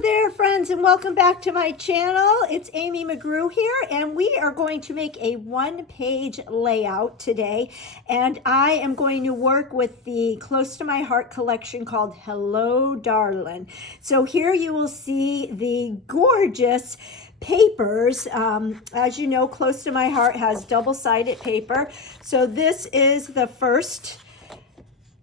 there, friends, and welcome back to my channel. It's Amy McGrew here, and we are going to make a one-page layout today, and I am going to work with the Close to My Heart collection called Hello, Darlin. So here you will see the gorgeous papers. As you know, Close to My Heart has double-sided paper. So this is the first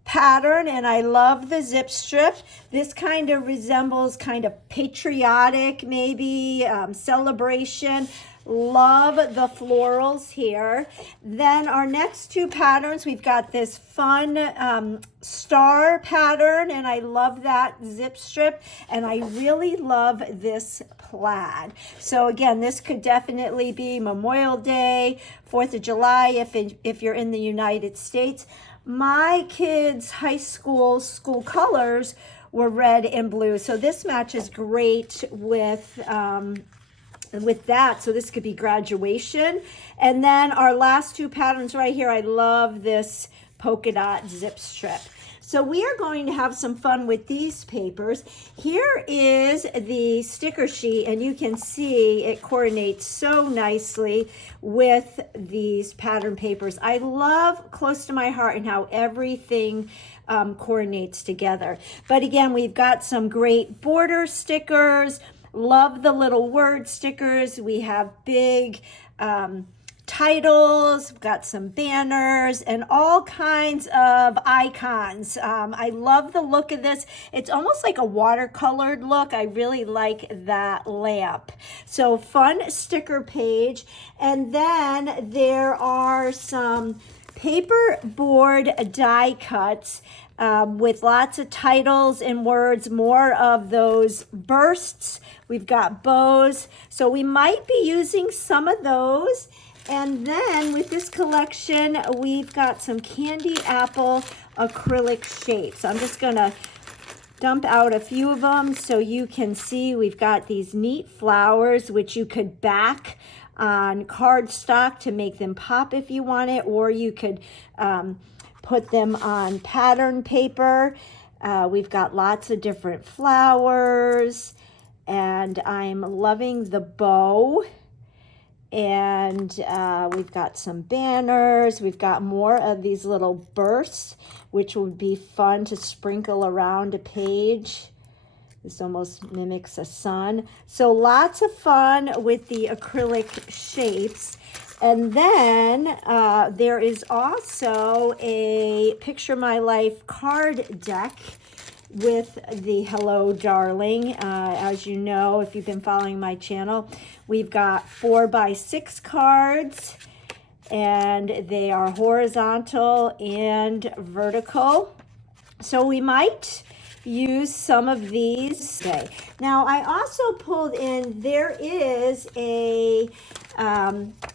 pattern, and I love the zip strip. This kind of resembles kind of patriotic, maybe celebration. Love the florals here. Then our next two patterns, we've got this fun star pattern, and I love that zip strip, and I really love this plaid. So again, this could definitely be Memorial Day, 4th of July if you're in the United States. My kids' high school colors were red and blue, so this matches great with that. So this could be graduation. And then our last two patterns right here, I love this polka dot zip strip. So we are going to have some fun with these papers. Here is the sticker sheet, and you can see it coordinates so nicely with these pattern papers. I love Close to My Heart and how everything coordinates together. But again, we've got some great border stickers. Love the little word stickers. We have big titles, we've got some banners, and all kinds of icons. I love the look of this. It's almost like a watercolored look. I really like that lamp. So fun sticker page. And then there are some paper board die cuts with lots of titles and words, more of those bursts. We've got bows, so we might be using some of those. And then with this collection, we've got some candy apple acrylic shapes. I'm just gonna dump out a few of them so you can see. We've got these neat flowers, which you could back on cardstock to make them pop if you want it, or you could put them on pattern paper. We've got lots of different flowers, and I'm loving the bow. And we've got some banners. We've got more of these little bursts, which would be fun to sprinkle around a page. This almost mimics a sun. So lots of fun with the acrylic shapes. And then there is also a Picture My Life card deck with the Hello Darling. As you know, if you've been following my channel, we've got 4x6 cards, and they are horizontal and vertical. So we might use some of these today. Now I also pulled in, there is a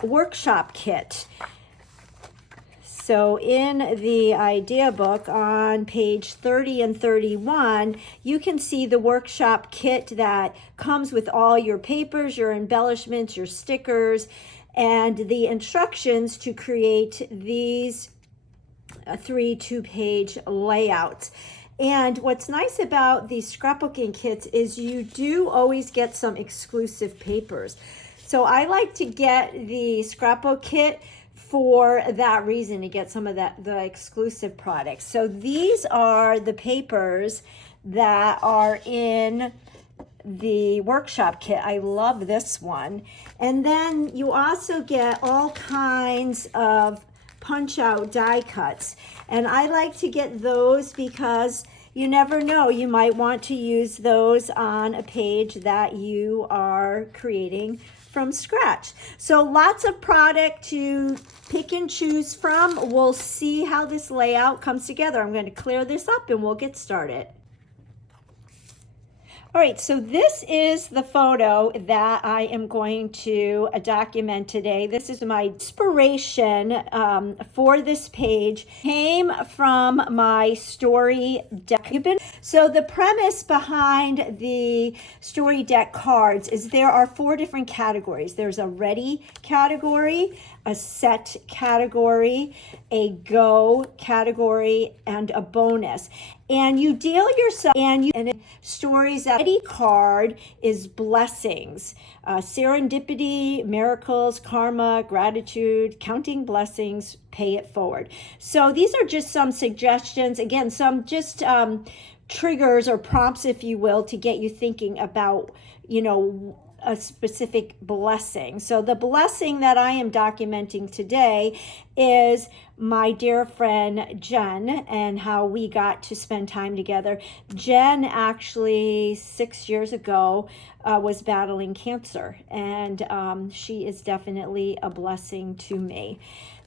workshop kit. So in the idea book on page 30 and 31, you can see the workshop kit that comes with all your papers, your embellishments, your stickers, and the instructions to create these 3 two-page layouts. And what's nice about these scrapbooking kits is you do always get some exclusive papers. So I like to get the scrapbook kit for that reason, to get some of the exclusive products. So these are the papers that are in the workshop kit. I love this one. And then you also get all kinds of punch out die cuts, and I like to get those because you never know, you might want to use those on a page that you are creating from scratch. So lots of product to pick and choose from. We'll see how this layout comes together. I'm going to clear this up and we'll get started. All right, so this is the photo that I am going to document today. This is my inspiration for this page. Came from my story deck. So the premise behind the story deck cards is there are 4 different categories. There's a ready category, a set category, a go category, and a bonus. And you deal yourself, and stories. That card is blessings, serendipity, miracles, karma, gratitude, counting blessings, pay it forward. So these are just some suggestions. Again, some just triggers or prompts, if you will, to get you thinking about, a specific blessing. So the blessing that I am documenting today is my dear friend Jen and how we got to spend time together. Jen actually 6 years ago was battling cancer, and she is definitely a blessing to me.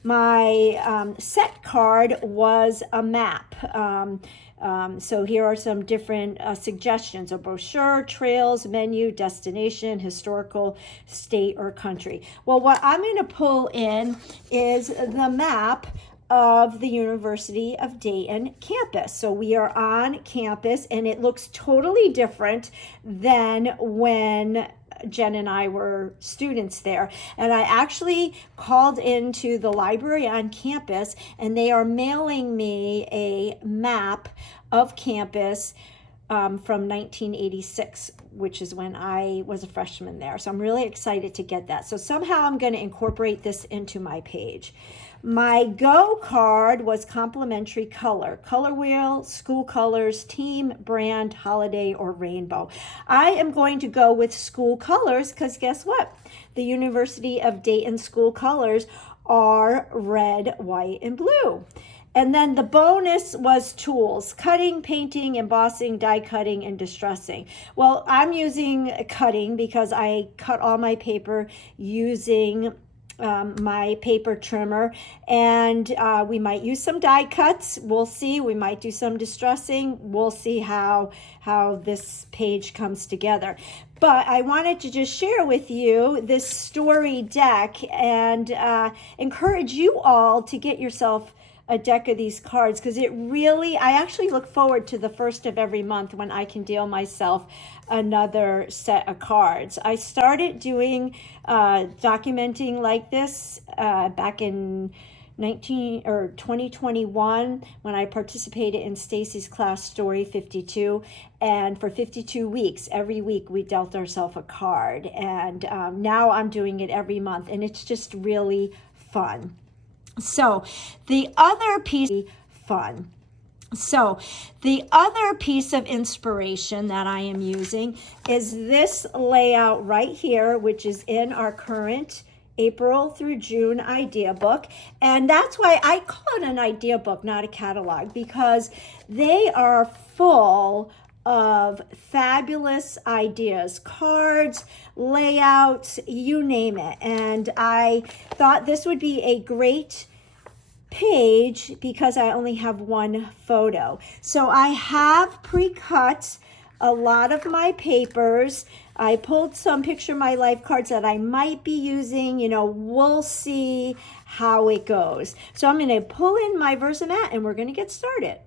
My set card was a map. So here are some different suggestions: a brochure, trails, menu, destination, historical, state, or country. Well, what I'm going to pull in is the map of the University of Dayton campus. So we are on campus, and it looks totally different than when Jen and I were students there. And I actually called into the library on campus, and they are mailing me a map of campus from 1986, which is when I was a freshman there. So I'm really excited to get that. So somehow I'm going to incorporate this into my page. My go card was complimentary color wheel, school colors, team, brand, holiday, or rainbow. I am going to go with school colors because guess what? The University of Dayton school colors are red, white, and blue. And then the bonus was tools: cutting, painting, embossing, die cutting, and distressing. Well, I'm using cutting because I cut all my paper using my paper trimmer, and we might use some die cuts. We'll see. We might do some distressing. We'll see how this page comes together. But I wanted to just share with you this story deck and encourage you all to get yourself a deck of these cards, because I actually look forward to the first of every month when I can deal myself another set of cards. I started doing documenting like this back in 2021 when I participated in Stacy's class Story 52, and for 52 weeks, every week we dealt ourselves a card, and now I'm doing it every month, and it's just really fun. So the other piece of inspiration that I am using is this layout right here, which is in our current April through June idea book. And that's why I call it an idea book, not a catalog, because they are full of fabulous ideas, cards, layouts, you name it. And I thought this would be a great page because I only have one photo. So I have pre-cut a lot of my papers. I pulled some Picture My Life cards that I might be using. We'll see how it goes. So I'm going to pull in my Versamat and we're going to get started.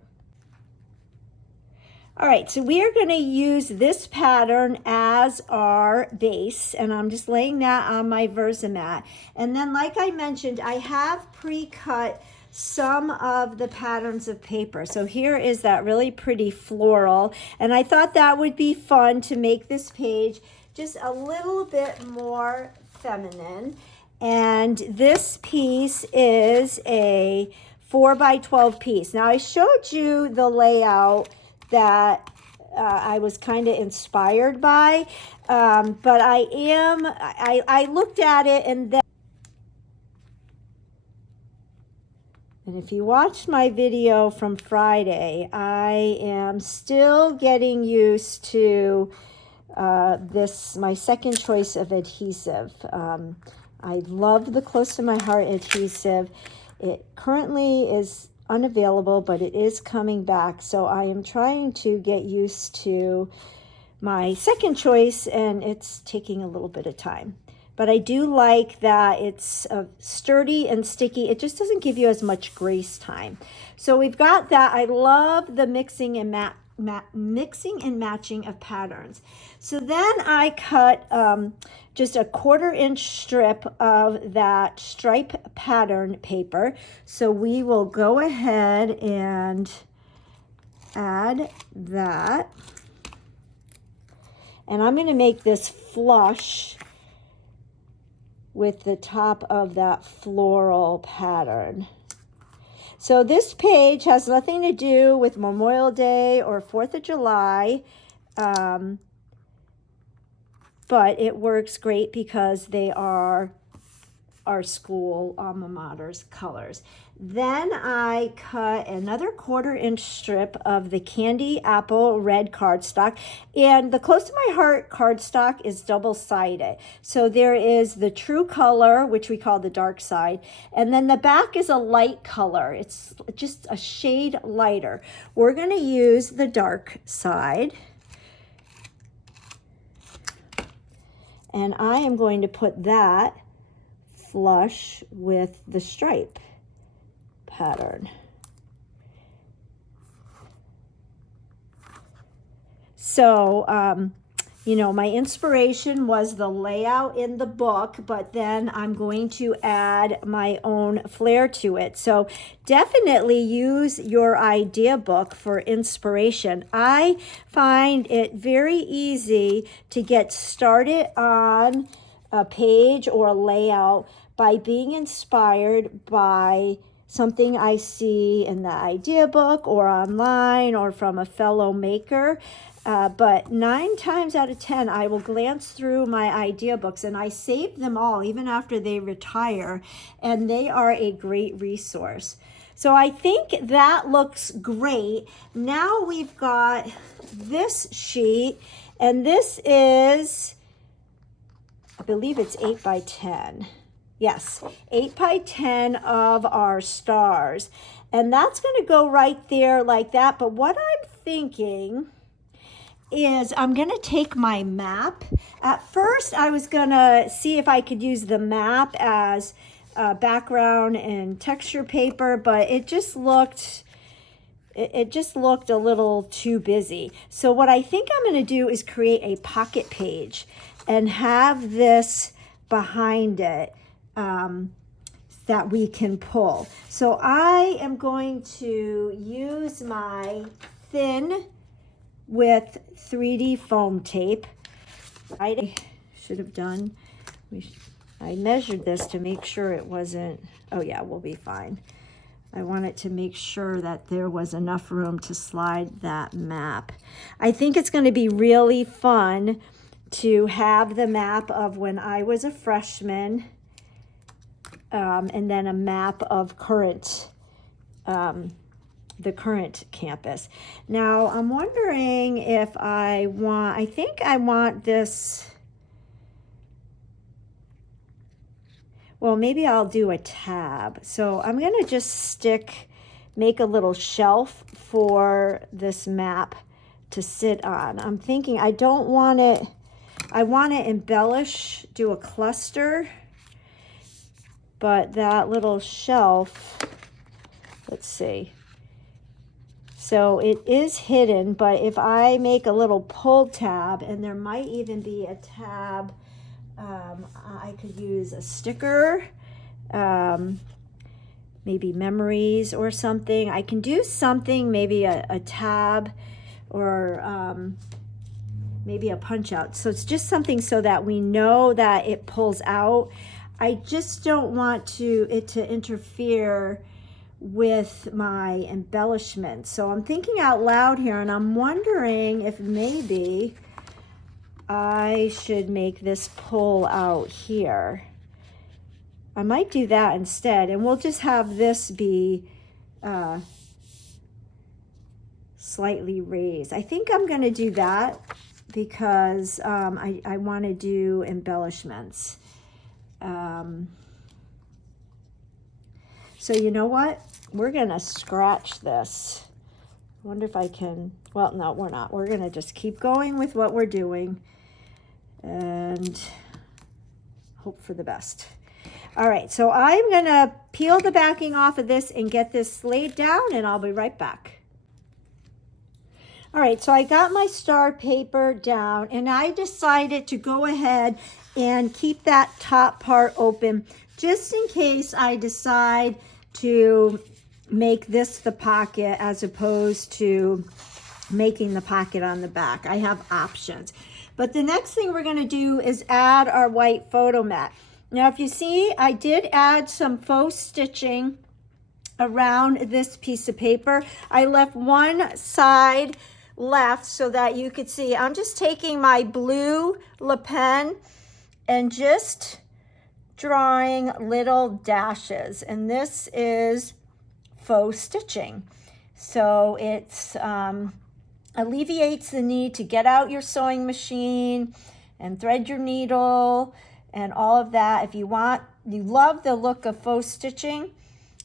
All right, so we are going to use this pattern as our base, and I'm just laying that on my Versamat. And then, like I mentioned, I have pre-cut some of the patterns of paper. So here is that really pretty floral, and I thought that would be fun to make this page just a little bit more feminine. And this piece is a 4x12 piece. Now I showed you the layout that I was kind of inspired by, but I looked at it, and if you watched my video from Friday, I am still getting used to my second choice of adhesive. I love the Close to My Heart adhesive. It currently is unavailable, but it is coming back, so I am trying to get used to my second choice, and it's taking a little bit of time. But I do like that it's sturdy and sticky. It just doesn't give you as much grace time. So we've got that. I love the mixing and mixing and matching of patterns. So then I cut just a 1/4-inch strip of that stripe pattern paper. So we will go ahead and add that. And I'm going to make this flush with the top of that floral pattern. So this page has nothing to do with Memorial Day or 4th of July, but it works great because they are our school alma mater's colors. Then I cut another 1/4-inch strip of the Candy Apple Red cardstock. And the Close to My Heart cardstock is double-sided. So there is the true color, which we call the dark side. And then the back is a light color. It's just a shade lighter. We're going to use the dark side. And I am going to put that flush with the stripe pattern. So, you know, my inspiration was the layout in the book, but then I'm going to add my own flair to it. So definitely use your idea book for inspiration. I find it very easy to get started on a page or a layout by being inspired by something I see in the idea book or online or from a fellow maker. But 9 times out of 10, I will glance through my idea books, and I save them all even after they retire, and they are a great resource. So I think that looks great. Now we've got this sheet, and this is, I believe it's 8 by 10. Yes, 8 by 10 of our stars. And that's going to go right there like that. But what I'm thinking is I'm going to take my map. At first, I was going to see if I could use the map as background and texture paper, but it just looked a little too busy. So what I think I'm going to do is create a pocket page and have this behind it that we can pull. So I am going to use my thin with 3D foam tape. I should have done, I measured this to make sure it wasn't, oh yeah, we'll be fine. I wanted to make sure that there was enough room to slide that map. I think it's going to be really fun to have the map of when I was a freshman, and then a map of the current campus. Now I'm wondering if I think I want this, well, maybe I'll do a tab. So I'm going to just make a little shelf for this map to sit on. I'm thinking I want to embellish, do a cluster, but that little shelf, let's see. So it is hidden, but if I make a little pull tab, and there might even be a tab, I could use a sticker, maybe memories or something. I can do something, maybe a tab or maybe a punch out. So it's just something so that we know that it pulls out. I just don't want it to interfere with my embellishments. So I'm thinking out loud here, and I'm wondering if maybe I should make this pull out here. I might do that instead, and we'll just have this be slightly raised. I think I'm going to do that because I want to do embellishments. So you know what? We're going to scratch this. I wonder if I can, well, no, we're not. We're going to just keep going with what we're doing and hope for the best. All right, so I'm going to peel the backing off of this and get this laid down, and I'll be right back. All right, so I got my star paper down and I decided to go ahead and keep that top part open just in case I decide to make this the pocket as opposed to making the pocket on the back. I have options. But the next thing we're going to do is add our white photo mat. Now, if you see, I did add some faux stitching around this piece of paper. I left one side left so that you could see. I'm just taking my blue LePen and just drawing little dashes. And this is faux stitching. So it's alleviates the need to get out your sewing machine and thread your needle and all of that. If you love the look of faux stitching,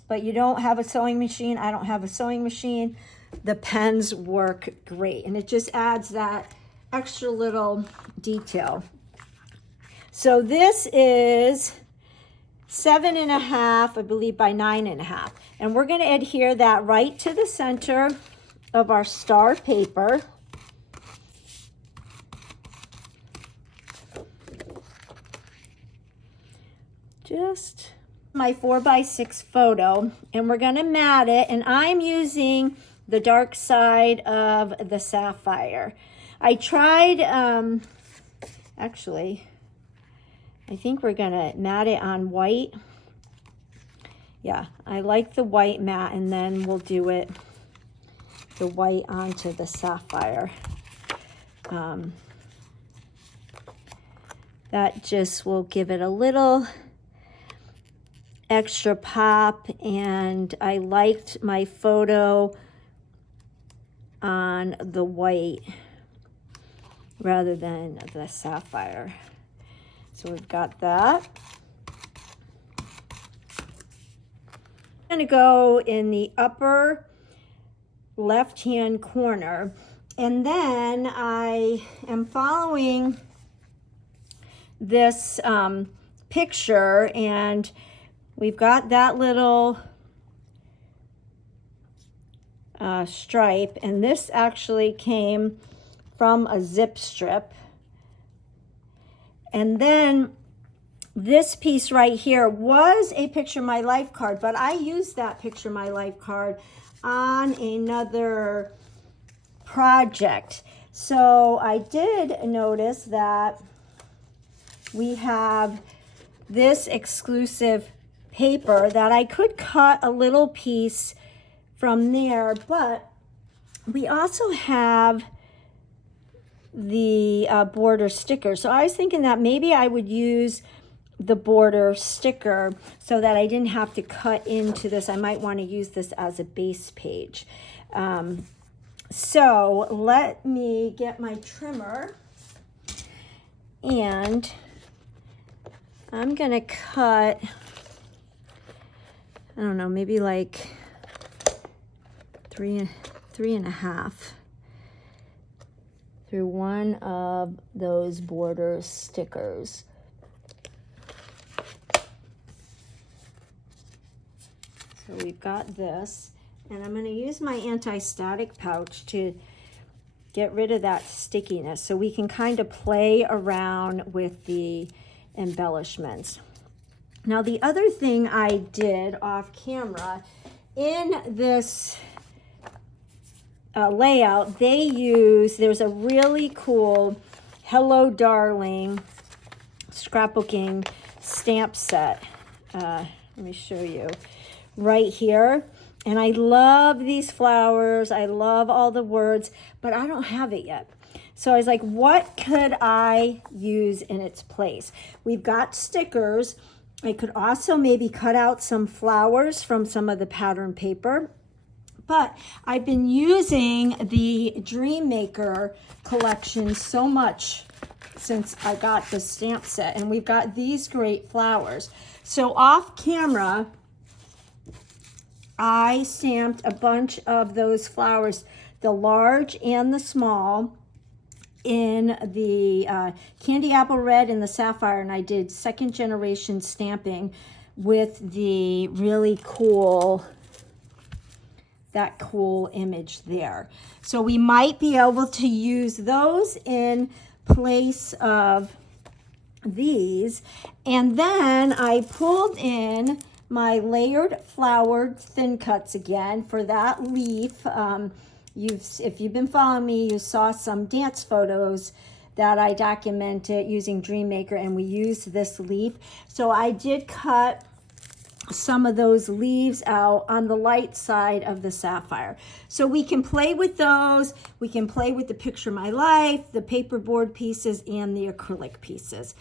but you don't have a sewing machine, I don't have a sewing machine, the pens work great. And it just adds that extra little detail. So this is 7.5, I believe, by 9.5. And we're going to adhere that right to the center of our star paper. Just my 4x6 photo, and we're going to mat it, and I'm using the dark side of the sapphire. I tried, actually, I think we're going to mat it on white. Yeah, I like the white mat, and then we'll do it the white onto the sapphire. That just will give it a little extra pop, and I liked my photo on the white rather than the sapphire. So we've got that. I'm going to go in the upper left-hand corner, and then I am following this picture, and we've got that little stripe, and this actually came from a zip strip. And then this piece right here was a Picture My Life card, but I used that Picture My Life card on another project. So I did notice that we have this exclusive paper that I could cut a little piece from there, but we also have the border sticker. So I was thinking that maybe I would use the border sticker so that I didn't have to cut into this. I might want to use this as a base page. So let me get my trimmer, and I'm gonna cut, I don't know, maybe like three and a half through one of those border stickers. So we've got this, and I'm going to use my anti-static pouch to get rid of that stickiness so we can kind of play around with the embellishments. Now, the other thing I did off camera in this layout, there's a really cool Hello Darling scrapbooking stamp set. Let me show you right here. And I love these flowers. I love all the words, but I don't have it yet. So I was like, what could I use in its place? We've got stickers. I could also maybe cut out some flowers from some of the pattern paper. But I've been using the Dream Maker collection so much since I got the stamp set. And we've got these great flowers. So off camera, I stamped a bunch of those flowers, the large and the small, in the candy apple red and the sapphire, and I did second generation stamping with the really cool that cool image there. So we might be able to use those in place of these. And then I pulled in my layered flowered thin cuts again for that leaf. If you've been following me, you saw some dance photos that I documented using Dreammaker, and we used this leaf. So I did cut some of those leaves out on the light side of the sapphire. So we can play with those. We can play with the Picture My Life, the paperboard pieces, and the acrylic pieces.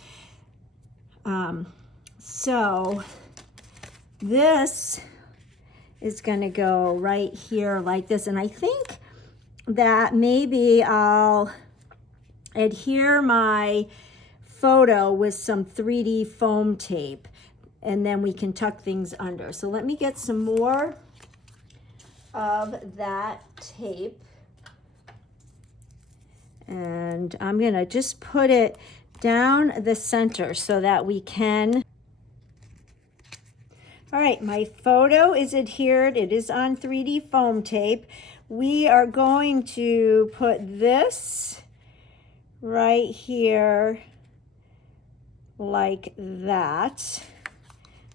So this is going to go right here like this. And I think that maybe I'll adhere my photo with some 3D foam tape, and then we can tuck things under. So let me get some more of that tape. And I'm going to just put it down the center so that we can. All right, my photo is adhered. It is on 3D foam tape. We are going to put this right here like that.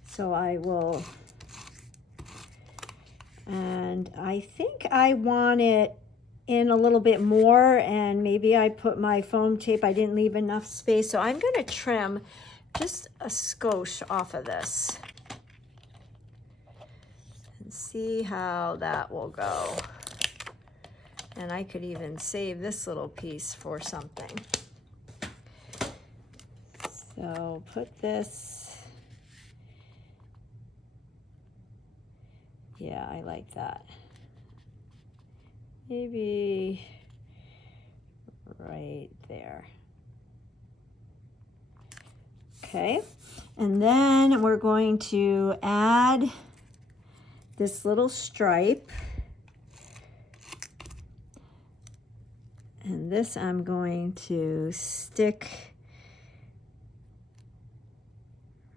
So I will, and I think I want it in a little bit more, and maybe I put my foam tape, I didn't leave enough space. So I'm going to trim just a skosh off of this and see how that will go. And I could even save this little piece for something. So put this, yeah, I like that. Maybe right there. Okay, and then we're going to add this little stripe. And this I'm going to stick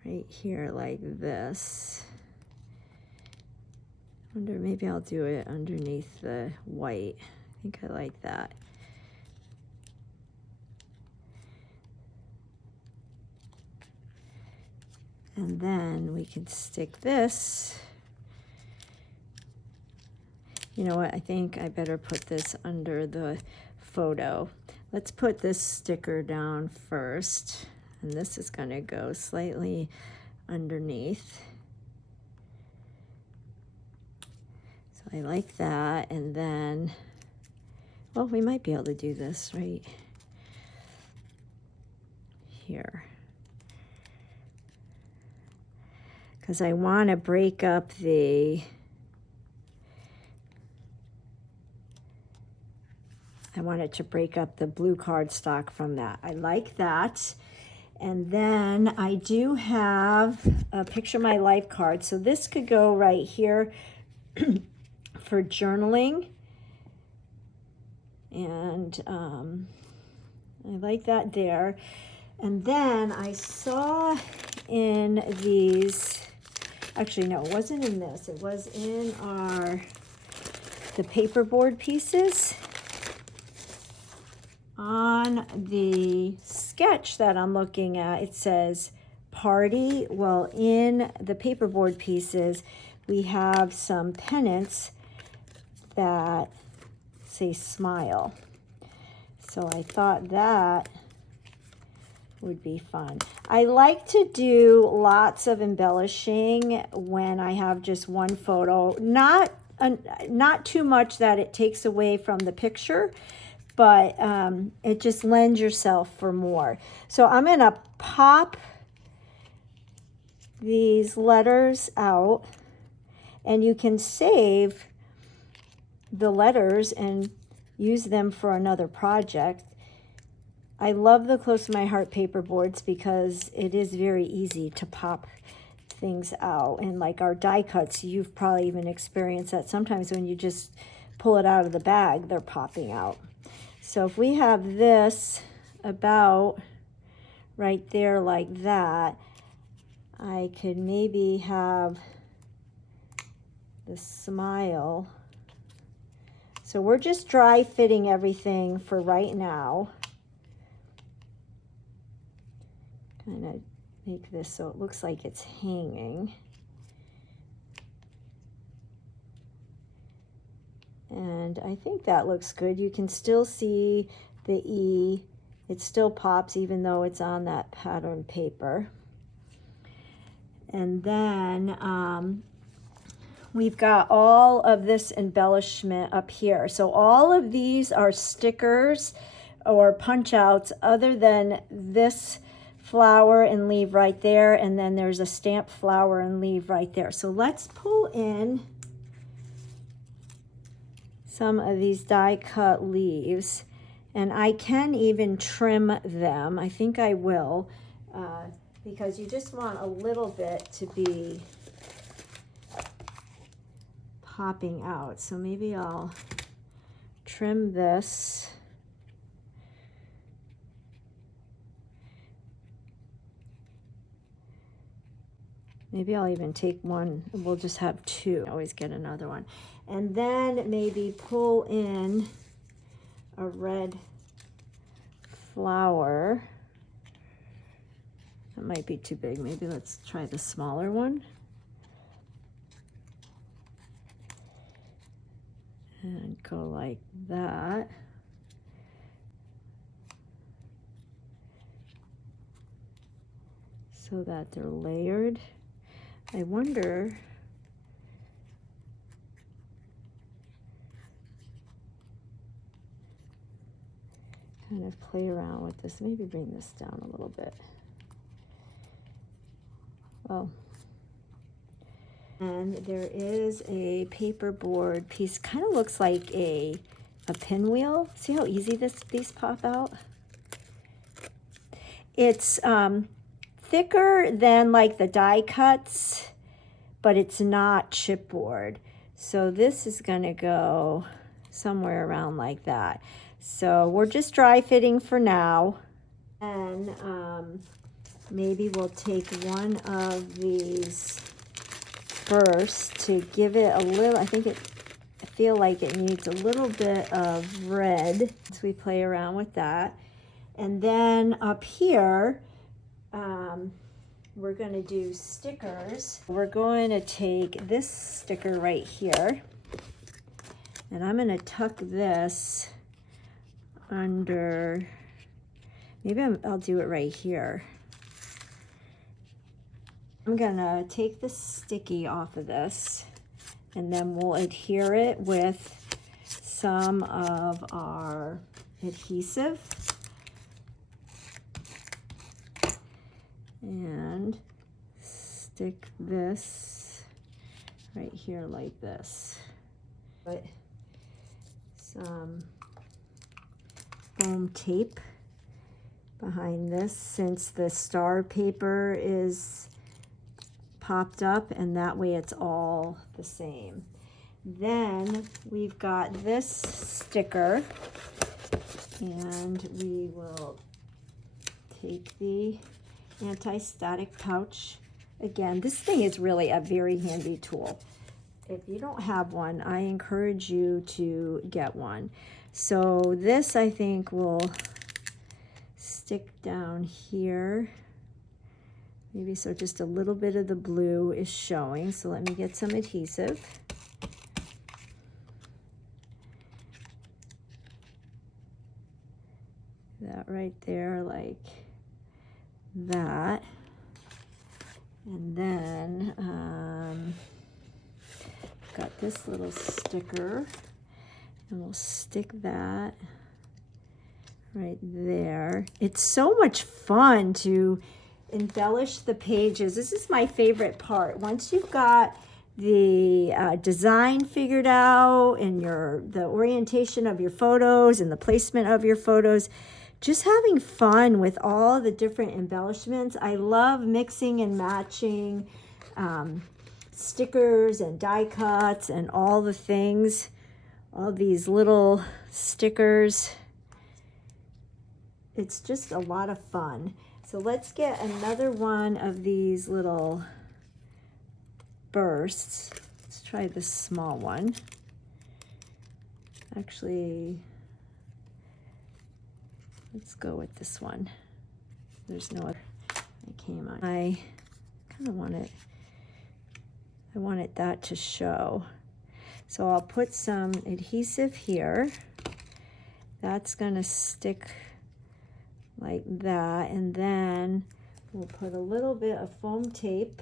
right here like this. I wonder, maybe I'll do it underneath the white. I think I like that. And then we can stick this. You know what, I think I better put this under the photo. Let's put this sticker down first, and this is going to go slightly underneath. So I like that. And then, well, we might be able to do this right here, because I want to break up the, I wanted to break up the blue cardstock from that. I like that. And then I do have a Picture My Life card. So this could go right here for journaling. And I like that there. And then I saw in these, actually no, it wasn't in this. It was in the paperboard pieces. On the sketch that I'm looking at, it says party. Well, in the paperboard pieces, we have some pennants that say smile. So I thought that would be fun. I like to do lots of embellishing when I have just one photo. Not too much that it takes away from the picture, but it just lends yourself for more. So I'm going to pop these letters out, and you can save the letters and use them for another project. I love the Close to My Heart paperboards because it is very easy to pop things out. And like our die cuts, you've probably even experienced that sometimes when you just pull it out of the bag, they're popping out. So if we have this about right there like that, I could maybe have the smile So we're just dry fitting everything for right now. Kind of make this so it looks like it's hanging. And I think that looks good. You can still see the E. It still pops even though it's on that pattern paper. And then we've got all of this embellishment up here. So all of these are stickers or punch outs other than this flower and leaf right there. And then there's a stamped flower and leaf right there. So let's pull in some of these die cut leaves, and I can even trim them. I think I will, because you just want a little bit to be popping out. So maybe I'll trim this. Maybe I'll even take one. We'll just have two. Always get another one. And then maybe pull in a red flower. That might be too big. Maybe let's try the smaller one. And go like that. So that they're layered. I wonder, kind of play around with this, maybe bring this down a little bit. Oh, and there is a paperboard piece, kind of looks like a pinwheel. See how easy these pop out? It's thicker than like the die cuts, but it's not chipboard. So this is gonna go somewhere around like that. So we're just dry fitting for now. And maybe we'll take one of these bursts to give it a little, I feel like it needs a little bit of red. So we play around with that. And then up here, we're going to do stickers. We're going to take this sticker right here, and I'm going to tuck this under, maybe I'll do it right here. I'm going to take the sticky off of this, and then we'll adhere it with some of our adhesive. And stick this right here like this. Put some foam tape behind this since the star paper is popped up, and that way it's all the same. Then we've got this sticker, and we will take the anti-static pouch. Again, this thing is really a very handy tool. If you don't have one, I encourage you to get one. So this, I think, will stick down here. Maybe so just a little bit of the blue is showing. So let me get some adhesive. That right there, like that. And then got this little sticker, and we'll stick that right there. It's so much fun to embellish the pages. This is my favorite part. Once you've got the design figured out and the orientation of your photos and the placement of your photos, just having fun with all the different embellishments. I love mixing and matching stickers and die cuts and all the things, all these little stickers. It's just a lot of fun. So let's get another one of these little bursts. Let's try this small one. Actually, let's go with this one. There's no other. I came on. I kind of want it. I wanted that to show. So I'll put some adhesive here. That's gonna stick like that, and then we'll put a little bit of foam tape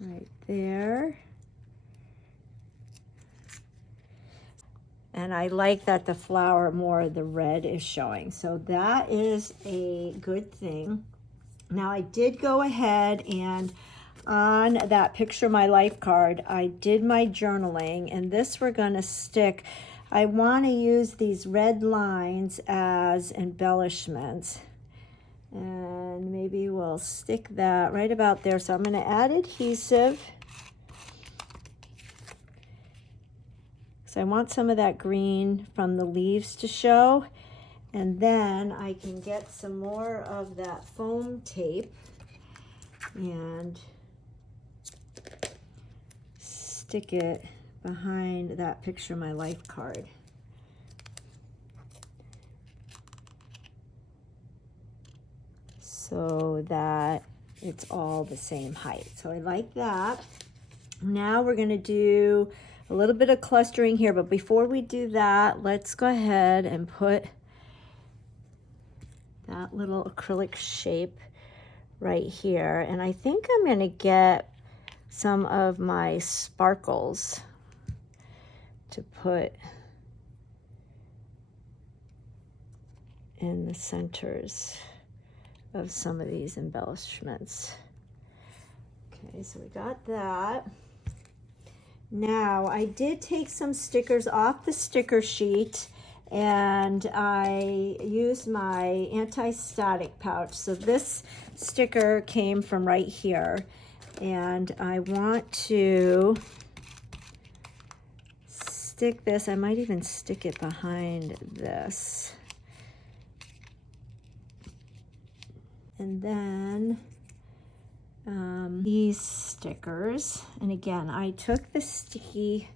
right there. And I like that the flower, more of the red is showing. So that is a good thing. Now I did go ahead and on that Picture My Life card, I did my journaling, and this we're gonna stick. I wanna use these red lines as embellishments. And maybe we'll stick that right about there. So I'm gonna add adhesive. So I want some of that green from the leaves to show. And then I can get some more of that foam tape and stick it behind that Picture My Life card. So that it's all the same height. So I like that. Now we're gonna do a little bit of clustering here, but before we do that, let's go ahead and put that little acrylic shape right here. And I think I'm gonna get some of my sparkles to put in the centers of some of these embellishments. Okay, so we got that. Now I did take some stickers off the sticker sheet, and I used my anti-static pouch. So this sticker came from right here, and I want to stick this. I might even stick it behind this. And then these stickers, and again, I took the sticky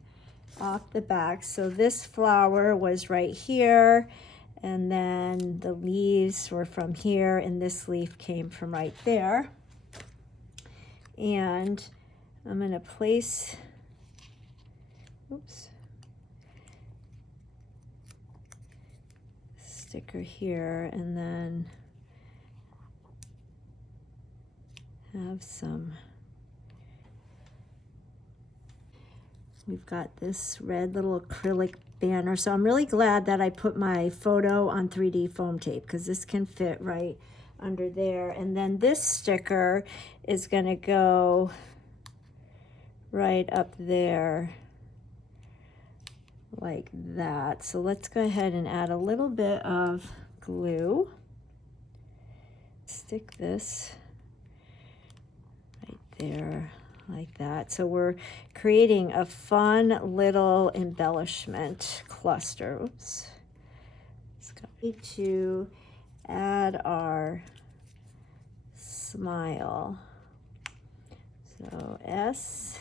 off the back. So this flower was right here, and then the leaves were from here, and this leaf came from right there. And I'm gonna place, oops, sticker here, and then have some. We've got this red little acrylic banner. So I'm really glad that I put my photo on 3D foam tape, because this can fit right under there. And then this sticker is gonna go right up there like that. So let's go ahead and add a little bit of glue. Stick this there like that. So we're creating a fun little embellishment cluster. Oops. It's going to add our smile. So S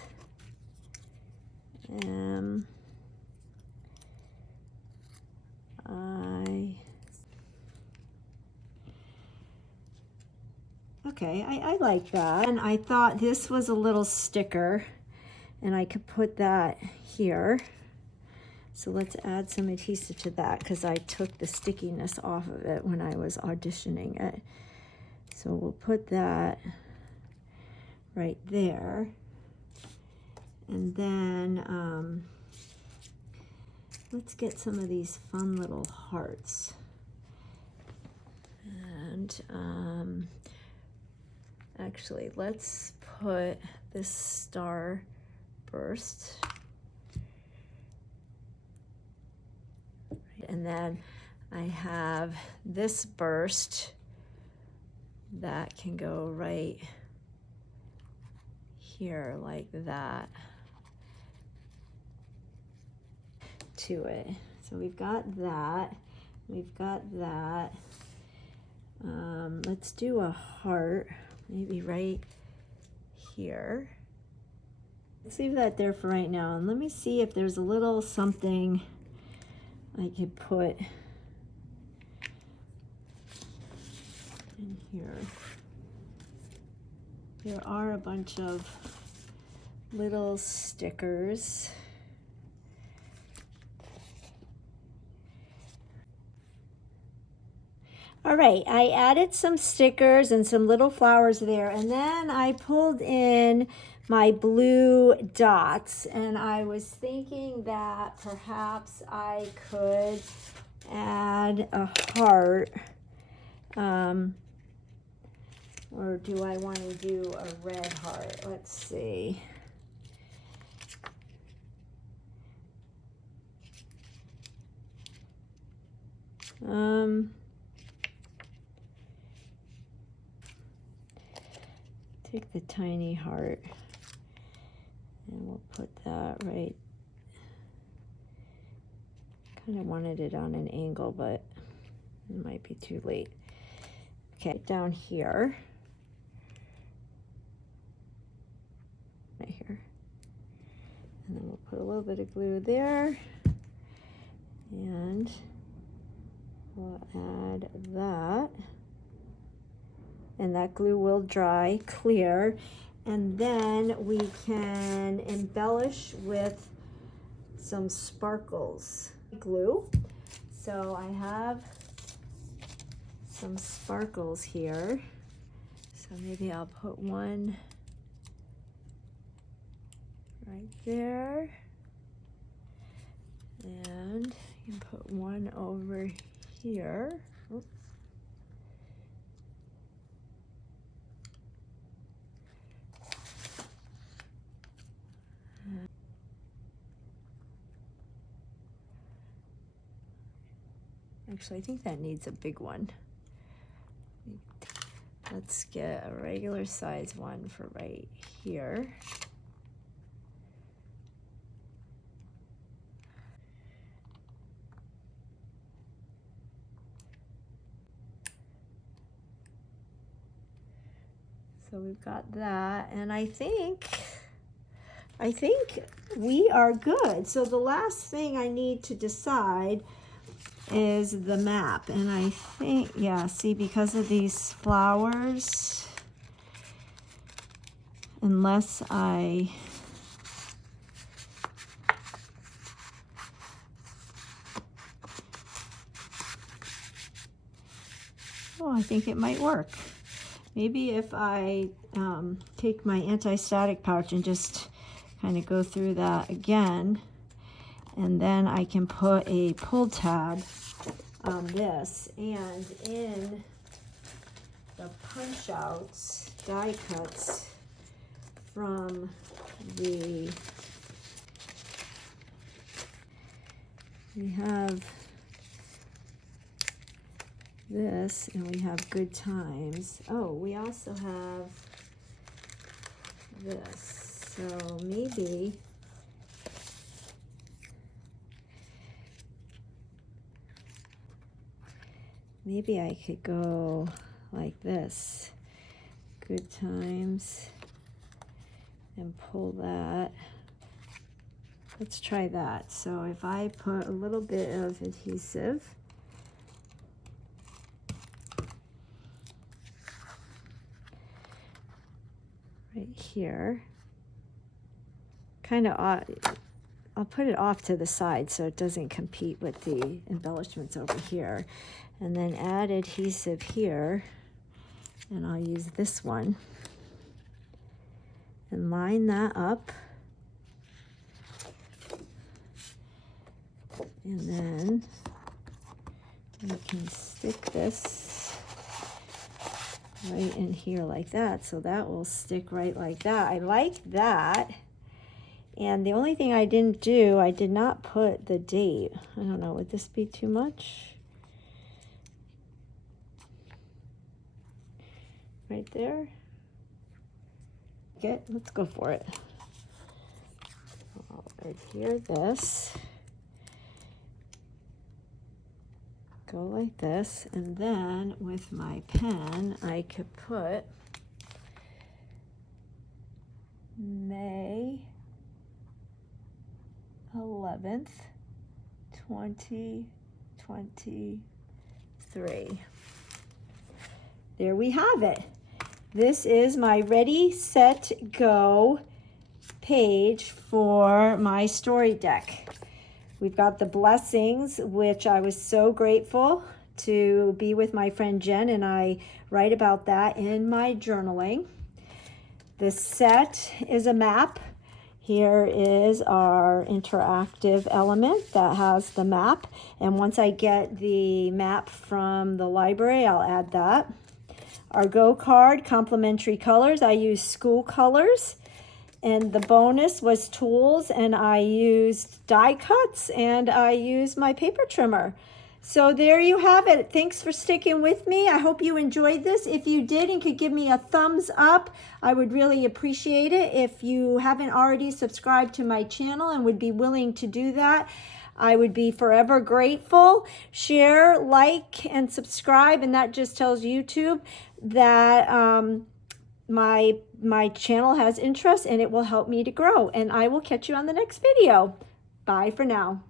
M I. Okay, I like that. And I thought this was a little sticker, and I could put that here. So let's add some adhesive to that, because I took the stickiness off of it when I was auditioning it. So we'll put that right there. And then let's get some of these fun little hearts. And actually, let's put this star burst. And then I have this burst that can go right here like that to it. So we've got that. We've got that. Let's do a heart. Maybe right here. Let's leave that there for right now, and let me see if there's a little something I could put in here. There are a bunch of little stickers. All right, I added some stickers and some little flowers there, and then I pulled in my blue dots, and I was thinking that perhaps I could add a heart, or do I want to do a red heart? Let's see. Take the tiny heart and we'll put that right. Kind of wanted it on an angle, but it might be too late. Okay, down here. Right here. And then we'll put a little bit of glue there. And we'll add that. And that glue will dry clear. And then we can embellish with some sparkles glue. So I have some sparkles here. So maybe I'll put one right there. And you can put one over here. Oops. Actually, I think that needs a big one. Let's get a regular size one for right here. So we've got that, and I think we are good. So the last thing I need to decide is the map, and I think, yeah, see, because of these flowers, unless I I think it might work. Maybe if I take my anti-static pouch and just kind of go through that again, and then I can put a pull tab on this, and in the punch outs, die cuts from we have this, and we have good times. Oh, we also have this. So maybe I could go like this. Good times, and pull that. Let's try that. So if I put a little bit of adhesive, right here, kind of, I'll put it off to the side so it doesn't compete with the embellishments over here, and then add adhesive here, and I'll use this one and line that up, and then you can stick this right in here like that, so that will stick right like that. I like that. And the only thing I didn't do, I did not put the date. I don't know, would this be too much? Right there. Okay, let's go for it. I'll adhere this. Go like this, and then with my pen, I could put May 11th, 2023. There we have it. This is my Ready, Set, Go page for my story deck. We've got the blessings, which I was so grateful to be with my friend Jen, and I write about that in my journaling. The set is a map. Here is our interactive element that has the map, and once I get the map from the library, I'll add that. Our Go card, complementary colors. I use school colors. And the bonus was tools, and I used die cuts, and I used my paper trimmer. So there you have it. Thanks for sticking with me. I hope you enjoyed this. If you did and could give me a thumbs up, I would really appreciate it. If you haven't already subscribed to my channel and would be willing to do that, I would be forever grateful. Share, like, and subscribe, and that just tells YouTube that my channel has interest, and it will help me to grow. And I will catch you on the next video. Bye for now.